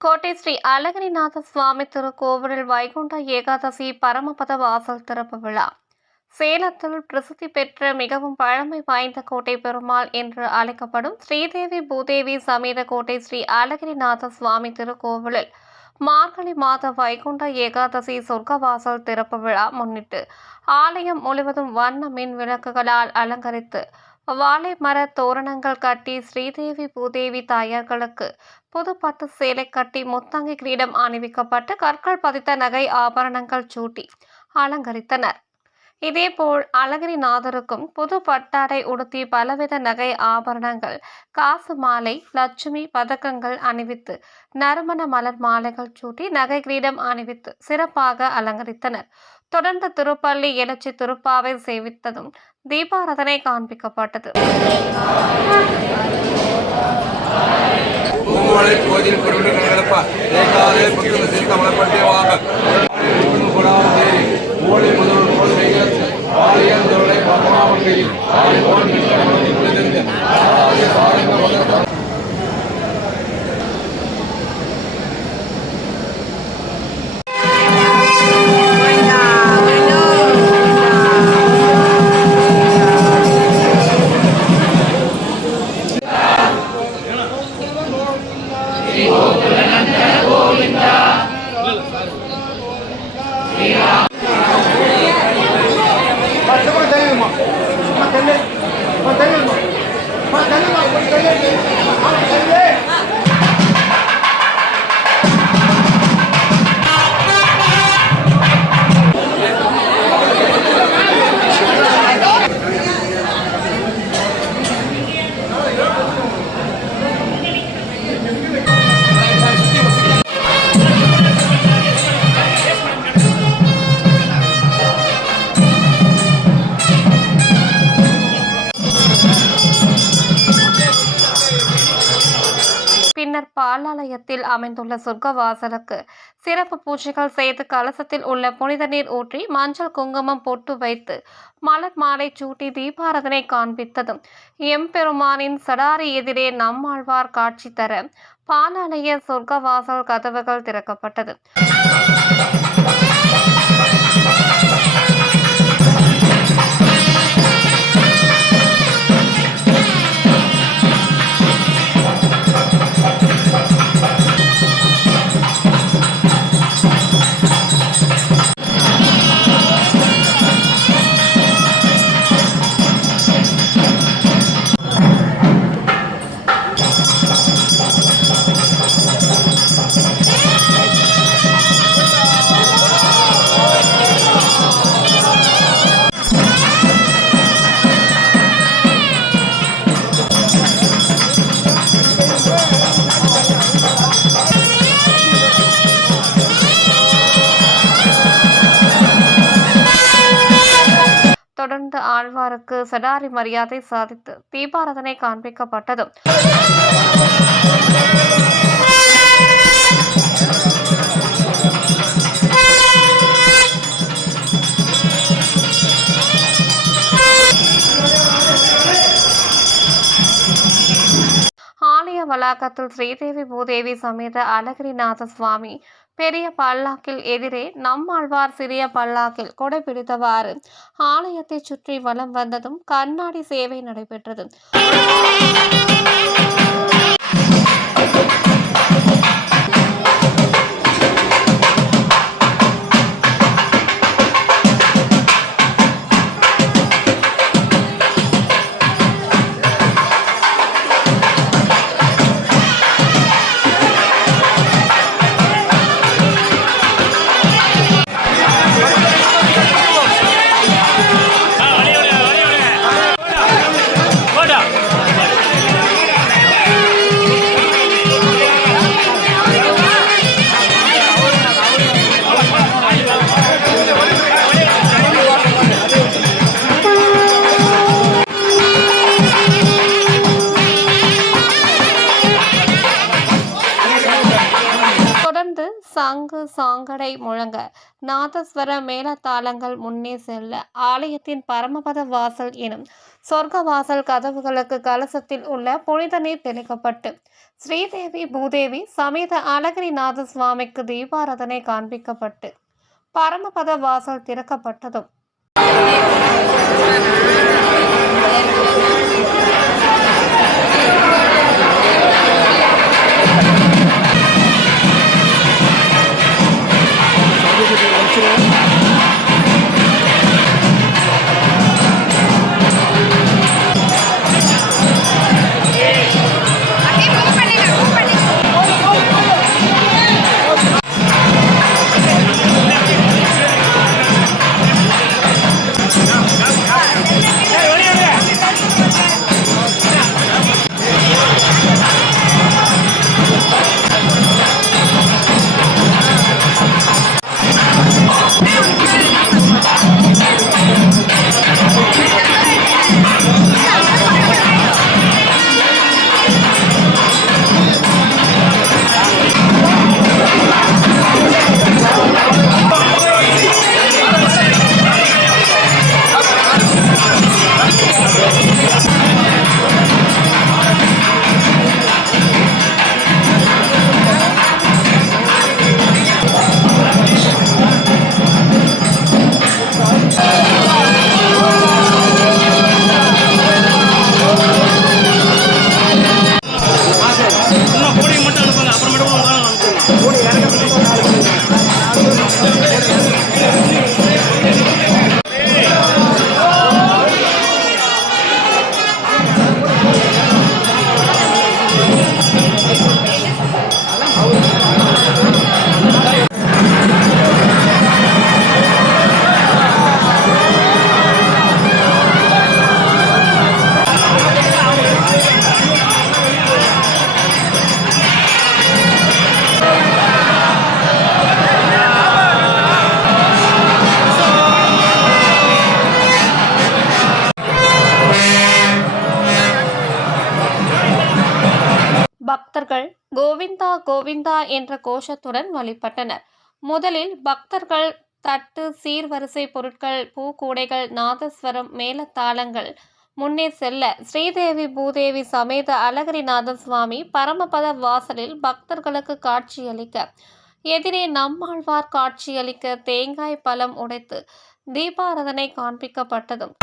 கோட்டை ஸ்ரீ அழகிரிநாத சுவாமி திருக்கோவிலில் வைகுண்ட ஏகாதசி பரமபத வாசல் திறப்பு விழா. சேலத்தில் பிரசித்தி பெற்ற மிகவும் பழமை வாய்ந்த கோட்டை பெருமாள் என்று அழைக்கப்படும் ஸ்ரீதேவி பூதேவி சமேத கோட்டை ஸ்ரீ அழகிரிநாத சுவாமி திருக்கோவிலில் மார்கழி மாத வைகுண்ட ஏகாதசி சொர்க்கவாசல் திறப்பு விழா முன்னிட்டு ஆலயம் முழுவதும் வண்ண மின் விளக்குகளால் அலங்கரித்து வாழை மர தோரணங்கள் கட்டி ஸ்ரீதேவி பூதேவி தாயார்களுக்கு புது பட்டு சேலை கட்டி முத்தங்கி கிரீடம் அணிவிக்கப்பட்டு கற்கள் பதித்த நகை ஆபரணங்கள் சூட்டி அலங்கரித்தனர். இதேபோல் அழகிரிநாதருக்கும் புது பட்டாடை உடுத்தி பலவித நகை ஆபரணங்கள் காசு மாலை லட்சுமி பதக்கங்கள் அணிவித்து நறுமண மலர் மாலைகள் சூட்டி நகை கிரீடம் அணிவித்து சிறப்பாக அலங்கரித்தனர். தொடர்ந்து திருப்பள்ளி எழுச்சி திருப்பாவை சேவித்ததும் தீபாரதனை காண்பிக்கப்பட்டது பூங்கோலை கோயில் பொருள் கலப்பா பாலாலயத்தில் அமைந்துள்ள சொர்க்கவாசலுக்கு சிறப்பு பூஜைகள் செய்து கலசத்தில் உள்ள புனித நீர் ஊற்றி மஞ்சள் குங்குமம் பொட்டு வைத்து மலர் மாலை சூட்டி தீபாரதனை காண்பித்ததும். எம்பெருமானின் சடாரி எதிரே நம்மாழ்வார் காட்சி தர பாலாலய சொர்க்கவாசல் கதவுகள் திறக்கப்பட்டது. ஆழ்வாருக்கு சடாரி மரியாதை சாதித்து தீபாரதனை காண்பிக்கப்பட்டதும் ஆலய வளாகத்தில் ஸ்ரீதேவி பூதேவி சமேத அழகிரிநாத சுவாமி பெரிய பல்லாக்கில் எதிரே நம்மாழ்வார் சிறிய பல்லாக்கில் கொடை பிடித்தவாறு ஆலயத்தை சுற்றி வலம் வந்ததும் கண்ணாடி சேவை நடைபெற்றது. சங்கு சாங்கடை முழங்க. நாதஸ்வர மேலத்தாளங்கள் முன்னே செல்ல. ஆலயத்தின் பரமபத வாசல் எனும் சொர்க்க வாசல் கதவுகளுக்கு கலசத்தில் உள்ள புனித நீர் தெளிக்கப்பட்டு ஸ்ரீதேவி பூதேவி சமேத அழகிரிநாத சுவாமிக்கு தீபாராதனை காண்பிக்கப்பட்டு பரமபத வாசல் திறக்கப்பட்டதும் என்ற கோஷத்துடன் வழிபட்டனர். முதலில் பக்தர்கள் தட்டு சீர்வரிசை பொருட்கள் பூக்கூடைகள் நாதஸ்வரம் மேலத்தாளங்கள் முன்னே செல்ல ஸ்ரீதேவி பூதேவி சமேத அழகிரிநாத சுவாமி பரமபத வாசலில் பக்தர்களுக்கு காட்சியளிக்க எதிரே நம்மாழ்வார் காட்சியளிக்க தேங்காய் பழம் உடைத்து தீபாரதனை காண்பிக்கப்பட்டதும்.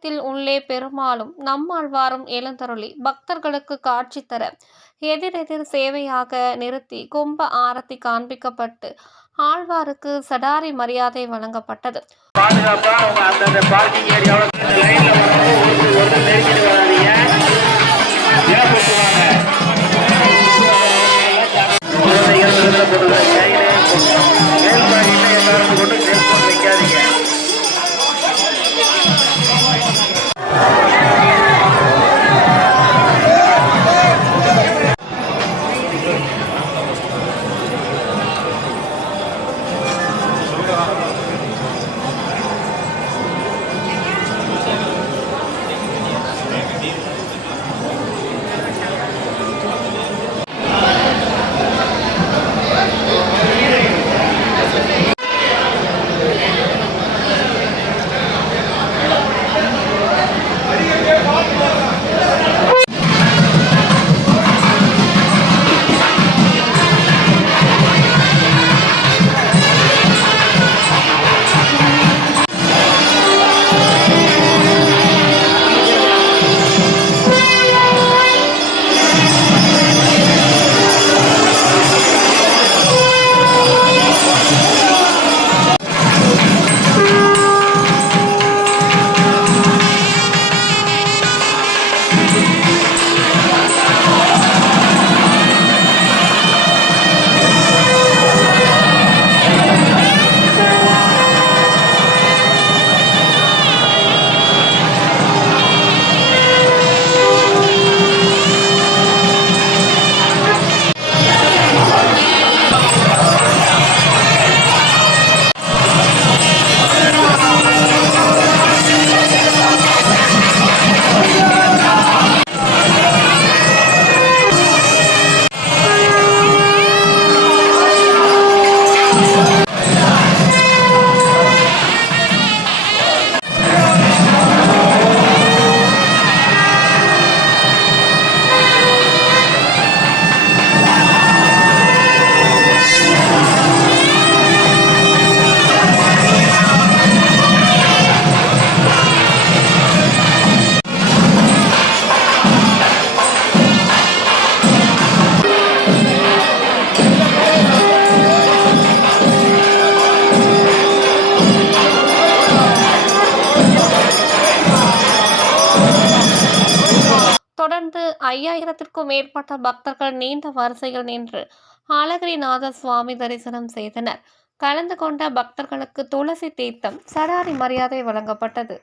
ஆலயத்தில் உள்ளே பெருமாளும் நம்மாழ்வாரும் எழுந்தருளி பக்தர்களுக்கு காட்சி தர எதிரெதிர் சேவையாக நிறுத்தி கும்ப ஆரத்தி காண்பிக்கப்பட்டு ஆழ்வாருக்கு சடாரி மரியாதை வழங்கப்பட்டது. பாதுகாப்பா பார்க்கிங் தொடர்ந்து ஐயாயிரத்திற்கும் மேற்பட்ட பக்தர்கள் நீண்ட வரிசையில் நின்று அழகிரிநாத சுவாமி தரிசனம் செய்தனர். கலந்து கொண்ட பக்தர்களுக்கு துளசி தீர்த்தம் சராரி மரியாதை வழங்கப்பட்டது.